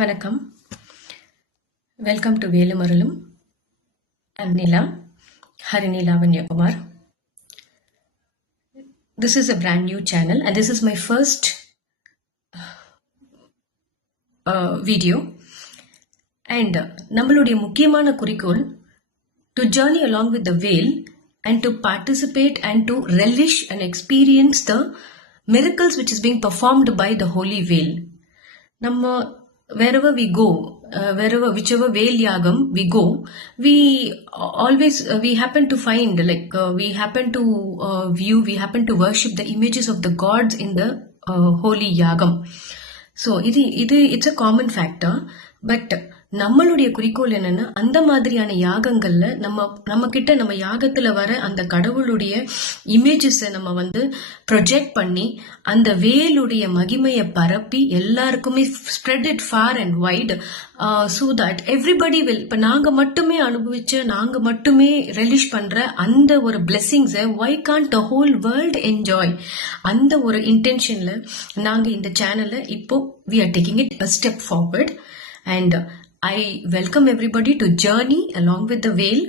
வணக்கம். Welcome to Velumarulum. I'm Nila, Harini Lavanya. This is a brand new channel and this is my first video. And நம்மளுடைய முக்கியமான குறிக்கோள் to journey along with the whale and to participate and to relish and experience the miracles which is being performed by the holy whale. நம்ம wherever we go, whichever whale yagam we go, we always we happen to find we happen to view, we happen to worship the images of the gods in the holy yagam. So it's a common factor, but நம்மளுடைய குறிக்கோள் என்னன்னா அந்த மாதிரியான யாகங்கள்ல நம்ம கிட்ட நம்ம யாகத்துல வர அந்த கடவுளுடைய இமேஜஸ் நம்ம ப்ரொஜெக்ட் பண்ணி அந்த வேலுடைய மகிமையை பரப்பி எல்லாருக்குமே spread it far and wide, so that everybody will. இப்ப நாங்க மட்டுமே அனுபவிச்ச, நாங்க மட்டுமே ரெலிஷ் பண்ற அந்த ஒரு பிளெஸிங்ஸை why can't the whole world enjoy? அந்த ஒரு இன்டென்ஷன்ல நாங்க இந்த சேனல்ல இப்போ we are taking it a step forward, and I welcome everybody to journey along with the whale.